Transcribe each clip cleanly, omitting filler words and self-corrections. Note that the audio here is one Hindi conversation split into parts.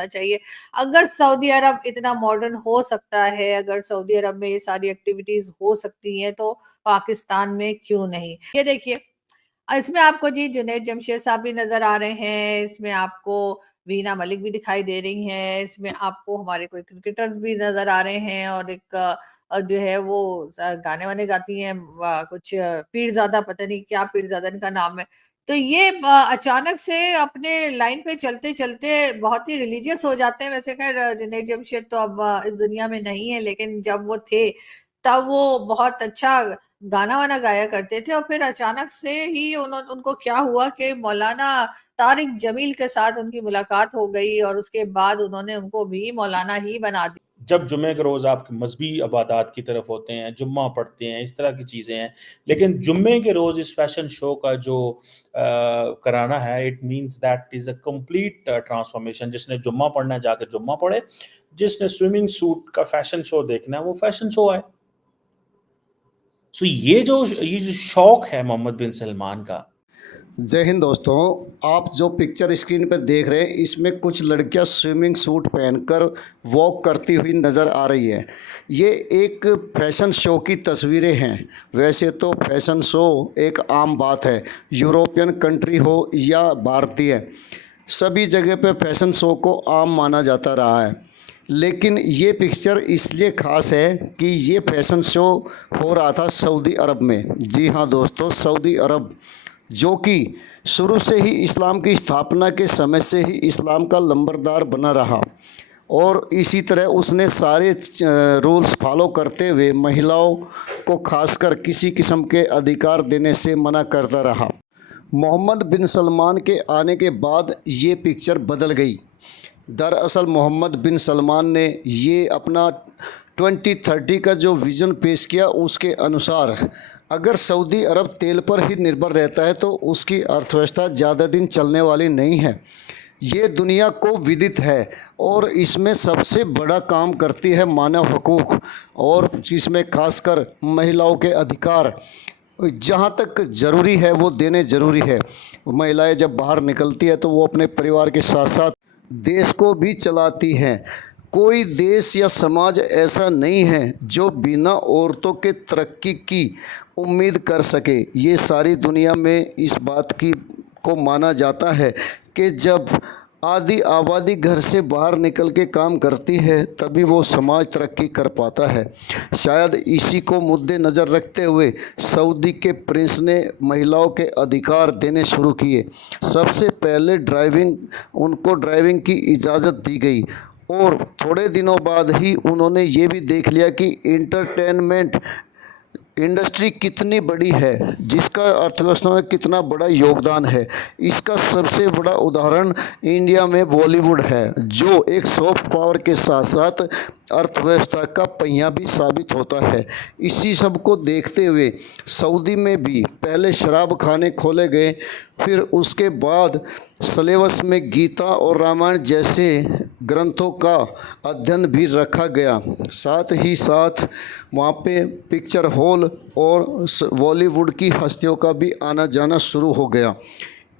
चाहिए। अगर सऊदी अरब इतना मॉडर्न हो सकता है, अगर सऊदी अरब में ये सारी एक्टिविटीज हो सकती हैं, तो पाकिस्तान में क्यों नहीं? ये देखिए, इसमें आपको जी जुनैद जमशेद साहब भी नजर आ रहे हैं, इसमें आपको वीना मलिक भी दिखाई दे रही हैं, इसमें आपको हमारे कोई क्रिकेटर्स भी नजर आ रहे हैं, और एक जो है वो गाने वाने गाती हैं, कुछ पीरजादा, पता नहीं क्या पीरजादा इनका नाम है। तो ये अचानक से अपने लाइन पे चलते चलते बहुत ही रिलीजियस हो जाते हैं। वैसे खैर जुनैद जमशेद तो अब इस दुनिया में नहीं है, लेकिन जब वो थे तब वो बहुत अच्छा गाना वाना गाया करते थे। और फिर अचानक से ही उनको क्या हुआ कि मौलाना तारिक जमील के साथ उनकी मुलाकात हो गई, और उसके बाद उन्होंने उनको भी मौलाना ही बना दिया। जब जुम्मे के रोज़ आप मजहबी इबादत की तरफ होते हैं, जुम्मा पढ़ते हैं, इस तरह की चीज़ें हैं, लेकिन जुम्मे के रोज़ इस फैशन शो का जो कराना है, it means that is a complete transformation. जिसने जुम्मा पढ़ना है जाकर जुम्मा पढ़े, जिसने स्विमिंग सूट का फैशन शो देखना है वो फैशन शो आए। सो ये जो शौक है मोहम्मद बिन सलमान का। जय हिंद दोस्तों, आप जो पिक्चर स्क्रीन पर देख रहे हैं इसमें कुछ लड़कियां स्विमिंग सूट पहनकर वॉक करती हुई नज़र आ रही है। ये एक फैशन शो की तस्वीरें हैं। वैसे तो फैशन शो एक आम बात है, यूरोपियन कंट्री हो या भारतीय, सभी जगह पे फैशन शो को आम माना जाता रहा है। लेकिन ये पिक्चर इसलिए ख़ास है कि ये फैशन शो हो रहा था सऊदी अरब में। जी हाँ दोस्तों, सऊदी अरब जो कि शुरू से ही इस्लाम की स्थापना के समय से ही इस्लाम का लंबरदार बना रहा, और इसी तरह उसने सारे रूल्स फॉलो करते हुए महिलाओं को खासकर किसी किस्म के अधिकार देने से मना करता रहा। मोहम्मद बिन सलमान के आने के बाद ये पिक्चर बदल गई। दरअसल मोहम्मद बिन सलमान ने ये अपना 2030 का जो विज़न पेश किया, उसके अनुसार अगर सऊदी अरब तेल पर ही निर्भर रहता है तो उसकी अर्थव्यवस्था ज़्यादा दिन चलने वाली नहीं है। ये दुनिया को विदित है, और इसमें सबसे बड़ा काम करती है मानव हकूक़, और इसमें खासकर महिलाओं के अधिकार जहाँ तक ज़रूरी है वो देने ज़रूरी है। महिलाएं जब बाहर निकलती है तो वो अपने परिवार के साथ साथ देश को भी चलाती हैं। कोई देश या समाज ऐसा नहीं है जो बिना औरतों के तरक्की की उम्मीद कर सके। ये सारी दुनिया में इस बात की को माना जाता है कि जब आधी आबादी घर से बाहर निकल के काम करती है तभी वो समाज तरक्की कर पाता है। शायद इसी को मुद्दे नज़र रखते हुए सऊदी के प्रिंस ने महिलाओं के अधिकार देने शुरू किए। सबसे पहले उनको ड्राइविंग की इजाज़त दी गई, और थोड़े दिनों बाद ही उन्होंने ये भी देख लिया कि इंटरटेनमेंट इंडस्ट्री कितनी बड़ी है, जिसका अर्थव्यवस्था में कितना बड़ा योगदान है। इसका सबसे बड़ा उदाहरण इंडिया में बॉलीवुड है, जो एक सॉफ्ट पावर के साथ साथ अर्थव्यवस्था का पहिया भी साबित होता है। इसी सब को देखते हुए सऊदी में भी पहले शराब खाने खोले गए, फिर उसके बाद सिलेबस में गीता और रामायण जैसे ग्रंथों का अध्ययन भी रखा गया। साथ ही साथ वहाँ पे पिक्चर हॉल और बॉलीवुड की हस्तियों का भी आना जाना शुरू हो गया।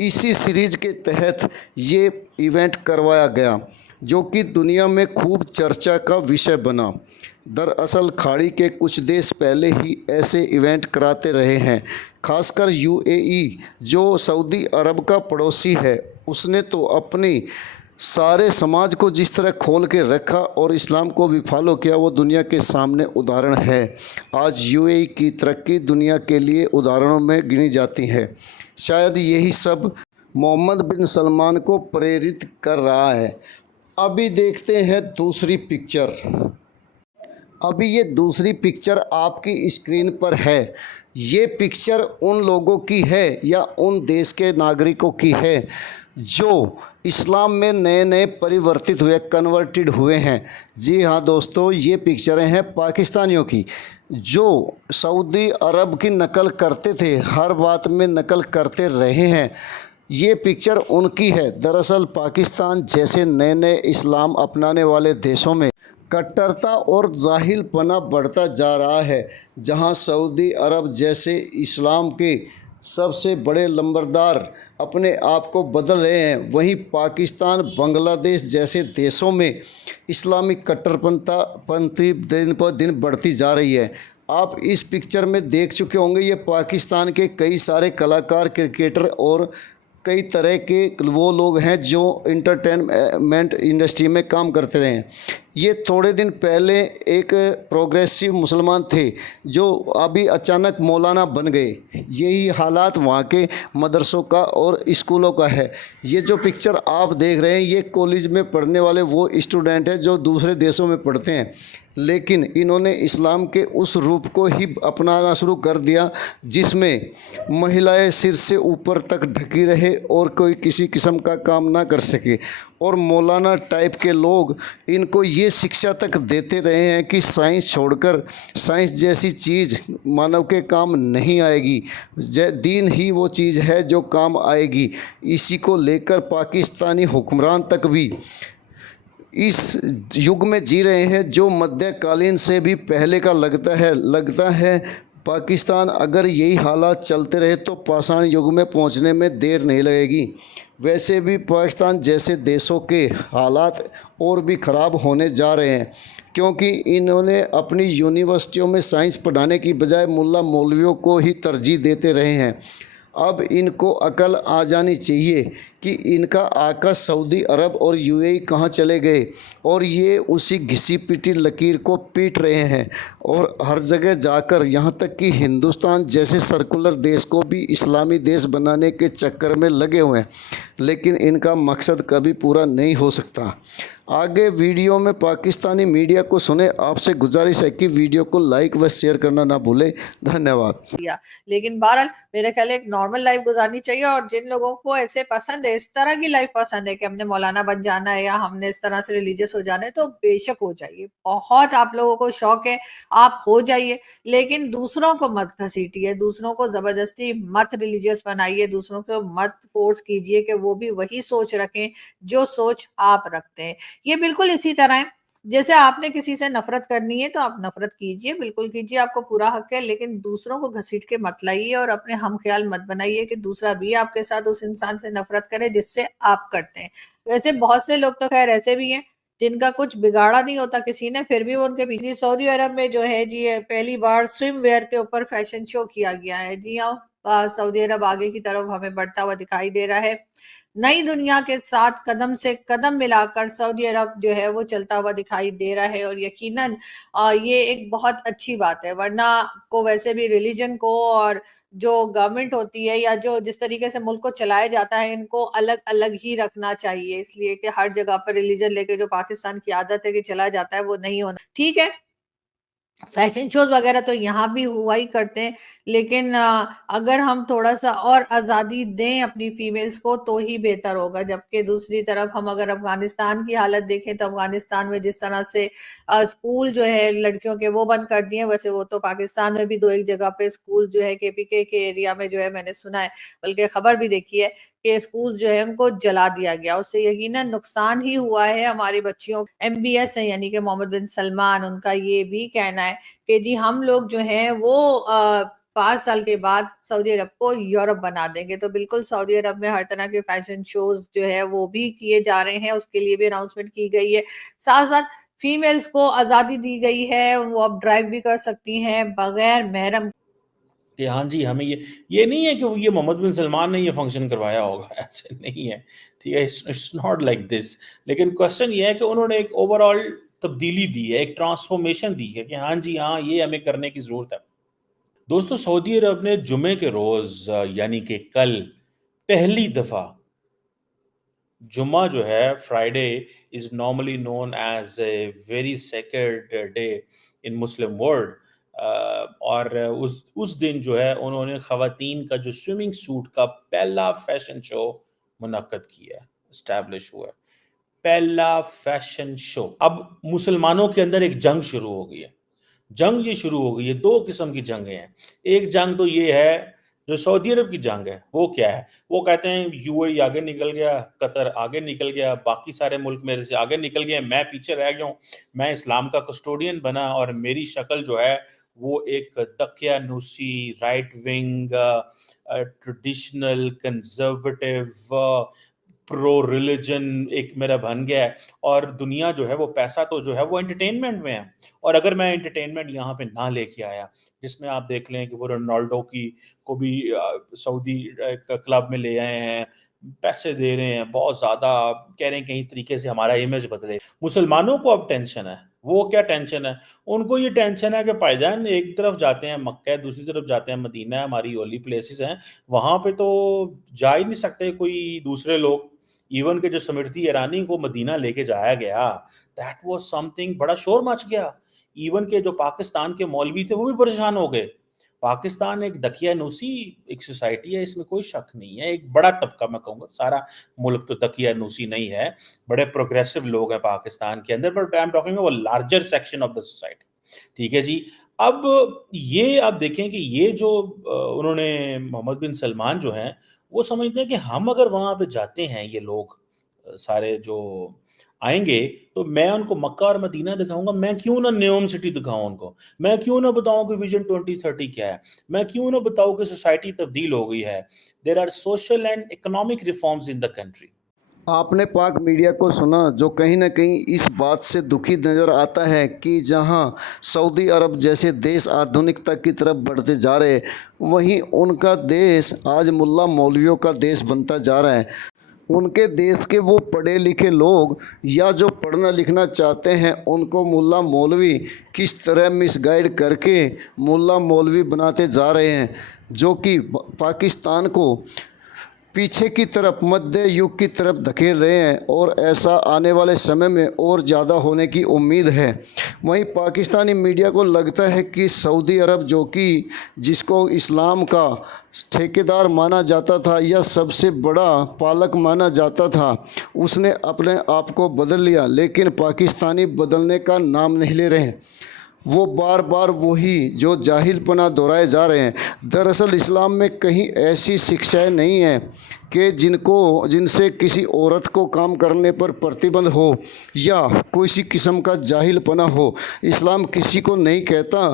इसी सीरीज के तहत ये इवेंट करवाया गया, जो कि दुनिया में खूब चर्चा का विषय बना। दरअसल खाड़ी के कुछ देश पहले ही ऐसे इवेंट कराते रहे हैं, खासकर यूएई जो सऊदी अरब का पड़ोसी है, उसने तो अपनी सारे समाज को जिस तरह खोल के रखा और इस्लाम को भी फॉलो किया, वो दुनिया के सामने उदाहरण है। आज यूएई की तरक्की दुनिया के लिए उदाहरणों में गिनी जाती है। शायद यही सब मोहम्मद बिन सलमान को प्रेरित कर रहा है। अभी देखते हैं दूसरी पिक्चर। अभी ये दूसरी पिक्चर आपकी स्क्रीन पर है। ये पिक्चर उन लोगों की है या उन देश के नागरिकों की है जो इस्लाम में नए नए परिवर्तित हुए, कन्वर्टेड हुए हैं। जी हाँ दोस्तों, ये पिक्चरें हैं पाकिस्तानियों की जो सऊदी अरब की नकल करते थे, हर बात में नकल करते रहे हैं। ये पिक्चर उनकी है। दरअसल पाकिस्तान जैसे नए नए इस्लाम अपनाने वाले देशों में कट्टरता और जाहिलपना बढ़ता जा रहा है। जहां सऊदी अरब जैसे इस्लाम के सबसे बड़े लंबरदार अपने आप को बदल रहे हैं, वहीं पाकिस्तान, बांग्लादेश जैसे देशों में इस्लामिक कट्टरपंथी दिन पर दिन बढ़ती जा रही है। आप इस पिक्चर में देख चुके होंगे, ये पाकिस्तान के कई सारे कलाकार, क्रिकेटर और कई तरह के वो लोग हैं जो इंटरटेनमेंट इंडस्ट्री में काम करते रहे हैं। ये थोड़े दिन पहले एक प्रोग्रेसिव मुसलमान थे जो अभी अचानक मौलाना बन गए। यही हालात वहाँ के मदरसों का और स्कूलों का है। ये जो पिक्चर आप देख रहे हैं, ये कॉलेज में पढ़ने वाले वो स्टूडेंट हैं जो दूसरे देशों में पढ़ते हैं, लेकिन इन्होंने इस्लाम के उस रूप को ही अपनाना शुरू कर दिया जिसमें महिलाएं सिर से ऊपर तक ढकी रहे और कोई किसी किस्म का काम ना कर सके। और मौलाना टाइप के लोग इनको ये शिक्षा तक देते रहे हैं कि साइंस छोड़कर, साइंस जैसी चीज़ मानव के काम नहीं आएगी, दीन ही वो चीज़ है जो काम आएगी। इसी को लेकर पाकिस्तानी हुक्मरान तक भी इस युग में जी रहे हैं जो मध्यकालीन से भी पहले का लगता है पाकिस्तान अगर यही हालात चलते रहे तो पाषाण युग में पहुंचने में देर नहीं लगेगी। वैसे भी पाकिस्तान जैसे देशों के हालात और भी ख़राब होने जा रहे हैं, क्योंकि इन्होंने अपनी यूनिवर्सिटियों में साइंस पढ़ाने की बजाय मुल्ला मौलवियों को ही तरजीह देते रहे हैं। अब इनको अकल आ जानी चाहिए कि इनका आका सऊदी अरब और यूएई कहाँ चले गए, और ये उसी घिसी पिटी लकीर को पीट रहे हैं और हर जगह जाकर यहाँ तक कि हिंदुस्तान जैसे सर्कुलर देश को भी इस्लामी देश बनाने के चक्कर में लगे हुए हैं, लेकिन इनका मकसद कभी पूरा नहीं हो सकता। आगे वीडियो में पाकिस्तानी मीडिया को सुने। आपसे गुजारिश है कि वीडियो को लाइक व शेयर करना ना भूलें। धन्यवाद। लेकिन बहरहाल मेरे ख्याल एक नॉर्मल लाइफ गुजारनी चाहिए, और जिन लोगों को ऐसे पसंद है, इस तरह की लाइफ पसंद है कि हमने मौलाना बन जाना है या हमने इस तरह से रिलीजियस हो जाना है, तो बेशक हो जाइए। बहुत आप लोगों को शौक है, आप हो जाइए, लेकिन दूसरों को मत घसीटिए, दूसरों को जबरदस्ती मत रिलीजियस बनाइए, दूसरों को मत फोर्स कीजिए कि वो भी वही सोच रखें जो सोच आप रखते हैं। ये बिल्कुल इसी तरह है जैसे आपने किसी से नफरत करनी है तो आप नफरत कीजिए, बिल्कुल कीजिए, आपको पूरा हक है, लेकिन दूसरों को घसीट के मत लाइए और अपने हम ख्याल मत बनाइए कि दूसरा भी आपके साथ उस इंसान से नफरत करे जिससे आप करते हैं। वैसे बहुत से लोग तो खैर ऐसे भी हैं जिनका कुछ बिगाड़ा नहीं होता किसी ने, फिर भी वो उनके पीछे। सऊदी अरब में जो है जी पहली बार स्विम वेयर के ऊपर फैशन शो किया गया है। जी हाँ, सऊदी अरब आगे की तरफ हमें बढ़ता हुआ दिखाई दे रहा है। नई दुनिया के साथ कदम से कदम मिलाकर सऊदी अरब जो है वो चलता हुआ दिखाई दे रहा है, और यकीनन ये एक बहुत अच्छी बात है। वरना को वैसे भी रिलीजन को और जो गवर्नमेंट होती है या जो जिस तरीके से मुल्क को चलाया जाता है, इनको अलग अलग ही रखना चाहिए, इसलिए कि हर जगह पर रिलीजन लेके जो पाकिस्तान की आदत है कि चला जाता है, वो नहीं होना ठीक है। फैशन शोज वगैरह तो यहाँ भी हुआ ही करते हैं, लेकिन अगर हम थोड़ा सा और आज़ादी दें अपनी फीमेल्स को तो ही बेहतर होगा। जबकि दूसरी तरफ हम अगर अफगानिस्तान की हालत देखें तो अफगानिस्तान में जिस तरह से स्कूल जो है लड़कियों के वो बंद कर दिए, वैसे वो तो पाकिस्तान में भी 2-1 जगह पे स्कूल जो है केपीके के एरिया में जो है मैंने सुना है, बल्कि खबर भी देखी है कि स्कूल जो है उनको जला दिया गया। उससे यकीनन नुकसान ही हुआ है हमारी बच्चियों। MBS है यानी कि मोहम्मद बिन सलमान, उनका ये भी कहना है कि जी हम लोग जो हैं वो 5 साल के बाद सऊदी अरब को यूरोप बना देंगे। तो बिल्कुल सऊदी अरब में हर तरह के फैशन शोज जो है वो भी किए जा रहे हैं, उसके लिए भी अनाउंसमेंट की गई है। साथ साथ फीमेल्स को आजादी दी गई है, वो अब ड्राइव भी कर सकती हैं बगैर महरम कि हाँ जी, हमें ये नहीं है कि वो ये मोहम्मद बिन सलमान ने ये फंक्शन करवाया होगा, ऐसे नहीं है, ठीक है, इट्स नॉट लाइक दिस। लेकिन क्वेश्चन ये है कि उन्होंने एक ओवरऑल तब्दीली दी है, एक ट्रांसफॉर्मेशन दी है कि हाँ जी हाँ, ये हमें करने की ज़रूरत है। दोस्तों, सऊदी अरब ने जुमे के रोज़ यानी कि कल पहली दफ़ा जुम्मा जो है, Friday is normally known as a very sacred day in Muslim world, और उस दिन जो है उन्होंने ख़वातीन का जो स्विमिंग सूट का पहला फैशन शो मुनक्कद किया है, इस्टेब्लिश हुआ है, पहला फैशन शो। अब मुसलमानों के अंदर एक जंग शुरू हो गई है। जंग ये शुरू हो गई है, 2 किस्म की जंगें हैं। एक जंग तो ये है जो सऊदी अरब की जंग है, वो क्या है? वो कहते हैं यूएई आगे निकल गया, कतर आगे निकल गया, बाकी सारे मुल्क मेरे से आगे निकल गए, मैं पीछे रह गया हूँ, मैं इस्लाम का कस्टोडियन बना और मेरी शक्ल जो है वो एक दकियानूसी right wing traditional conservative pro religion एक मेरा बन गया है। और दुनिया जो है वो पैसा तो जो है वो एंटरटेनमेंट में है। और अगर मैं एंटरटेनमेंट यहाँ पे ना लेके आया, जिसमें आप देख लें कि वो रोनाल्डो की को भी सऊदी क्लब में ले आए हैं, पैसे दे रहे हैं बहुत ज़्यादा, कह रहे हैं कहीं तरीके से हमारा इमेज बदले। मुसलमानों को अब टेंशन है, वो क्या टेंशन है? उनको ये टेंशन है कि भाईजान एक तरफ जाते हैं मक्का है, दूसरी तरफ जाते हैं मदीना है, हमारी होली प्लेसेस हैं, वहाँ पे तो जा ही नहीं सकते कोई दूसरे लोग। इवन के जो स्मृति ईरानी को मदीना लेके जाया गया, दैट वाज समथिंग, बड़ा शोर मच गया। इवन के जो पाकिस्तान के मौलवी थे वो भी परेशान हो गए। पाकिस्तान एक दकियानूसी एक सोसाइटी है, इसमें कोई शक नहीं है। एक बड़ा तबका मैं कहूँगा, सारा मुल्क तो दकियानूसी नहीं है, बड़े प्रोग्रेसिव लोग हैं पाकिस्तान के अंदर, but I am talking about larger section of the society. ठीक है जी। अब ये आप देखें कि ये जो उन्होंने मोहम्मद बिन सलमान जो हैं, वो समझते हैं कि हम अगर वहाँ पे जाते हैं, ये लोग सारे जो आएँगे, तो मैं उनको मक्का और मदीना दिखाऊँगा, मैं क्यों ना न्योम सिटी दिखाऊँ उनको? मैं क्यों ना बताऊँ कि विज़न 2030 क्या है? मैं क्यों ना बताऊँ कि सोसाइटी तब्दील हो गई है? There are social and economic reforms in the country. आपने पाक मीडिया को सुना जो कहीं न कहीं इस बात से दुखी नज़र आता है कि जहां सऊदी अरब जैसे देश आधुनिकता की तरफ बढ़ते जा रहे हैं, वहीं उनका देश आज मुल्ला मौलवियों का देश बनता जा रहा है। उनके देश के वो पढ़े लिखे लोग या जो पढ़ना लिखना चाहते हैं, उनको मुल्ला मौलवी किस तरह मिसगाइड करके मुल्ला मौलवी बनाते जा रहे हैं, जो कि पाकिस्तान को पीछे की तरफ मध्य युग की तरफ धकेल रहे हैं और ऐसा आने वाले समय में और ज़्यादा होने की उम्मीद है। वहीं पाकिस्तानी मीडिया को लगता है कि सऊदी अरब जो कि जिसको इस्लाम का ठेकेदार माना जाता था या सबसे बड़ा पालक माना जाता था, उसने अपने आप को बदल लिया, लेकिन पाकिस्तानी बदलने का नाम नहीं ले रहे हैं। वो बार बार वही जो जाहिलपना दोहराए जा रहे हैं। दरअसल इस्लाम में कहीं ऐसी शिक्षाएं नहीं हैं कि जिनसे किसी औरत को काम करने पर प्रतिबंध हो या किसी किस्म का जाहिलपना हो। इस्लाम किसी को नहीं कहता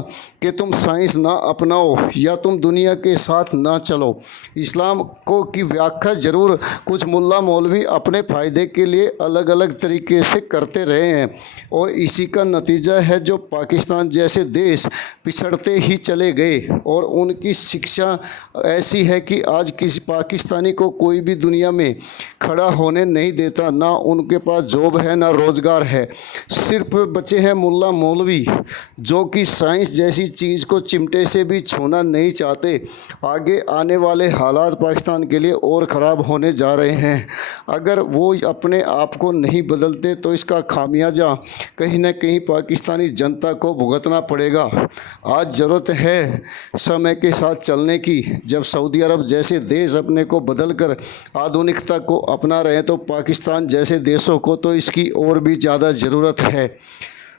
कि तुम साइंस ना अपनाओ या तुम दुनिया के साथ ना चलो। इस्लाम को की व्याख्या ज़रूर कुछ मुल्ला मौलवी अपने फ़ायदे के लिए अलग अलग तरीके से करते रहे हैं और इसी का नतीजा है जो पाकिस्तान जैसे देश पिछड़ते ही चले गए और उनकी शिक्षा ऐसी है कि आज किसी पाकिस्तानी को कोई भी दुनिया में खड़ा होने नहीं देता। ना उनके पास जॉब है ना रोज़गार है। सिर्फ बचे हैं मुल्ला मौलवी जो कि साइंस जैसी चीज़ को चिमटे से भी छूना नहीं चाहते। आगे आने वाले हालात पाकिस्तान के लिए और ख़राब होने जा रहे हैं। अगर वो अपने आप को नहीं बदलते तो इसका खामियाजा कहीं ना कहीं पाकिस्तानी जनता को भुगतना पड़ेगा। आज ज़रूरत है समय के साथ चलने की। जब सऊदी अरब जैसे देश अपने को बदल कर आधुनिकता को अपना रहे हैं तो पाकिस्तान जैसे देशों को तो इसकी और भी ज़्यादा ज़रूरत है।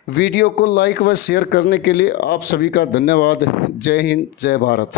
वीडियो को लाइक व शेयर करने के लिए आप सभी का धन्यवाद। जय हिंद, जय भारत।